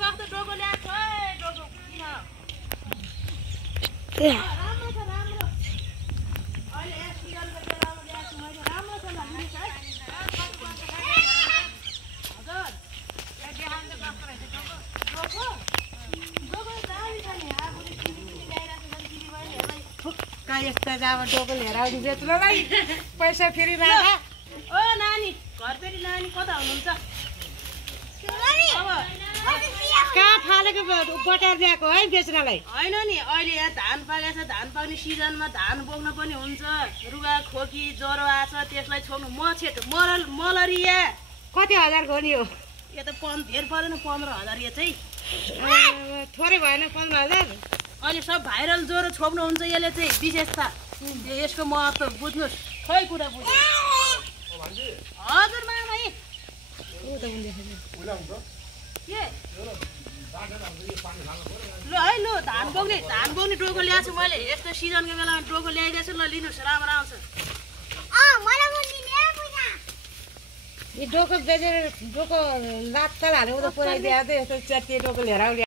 सक्दो डोको ल्याएको है डोको किन राम्रो छ राम्रो अहिले एक सिजनको बेलामा ल्याएको मैले राम्रो छ ल लिनुहोस् है हजुर यहाँ देखाउनु त कस्तो रहेछ डोको डोको दामी छ नि आफूले किनी ल्याइरहेको छ दिदी बहिनीहरूलाई का यस्ता जामा डोको लिएर आउनु बेच्नलाई पैसा फेरि राखा ओ नानी घरपेटी नानी कता हुनुहुन्छ कहाँ फालेको बटार ल्याएको है बेच्नलाई होइन नि अहिले यहाँ धान पाकेको छ धान पाक्ने सिजनमा धान बोक्न पनि हुन्छ रुगा खोकी ज्वरो आछ त्यसलाई छोड्नु मलरिया कति हजारको हो नि हो यो त धेर परेन 15,000 यो चाहिँ थोरै भएन 15,000 अहिले सब भाइरल ज्वरो छोप्नु हुन्छ यसले चाहिँ विशेषता यसको महत्त्व बुझ्नुहोस् खै कुरा बुझ्नु हजुर मामा के ल है लु धान बोक्ने डोको ल्याएको छु मैले यस्तो सिजनको बेलामा डोको ल्याइदिएको छु ल लिनुहोस् राम्रो आउँछ यो डोको बेचेर डोको लात हालेर पुऱ्याइदिएको यस्तो च्यातिए डोको लिएर आउने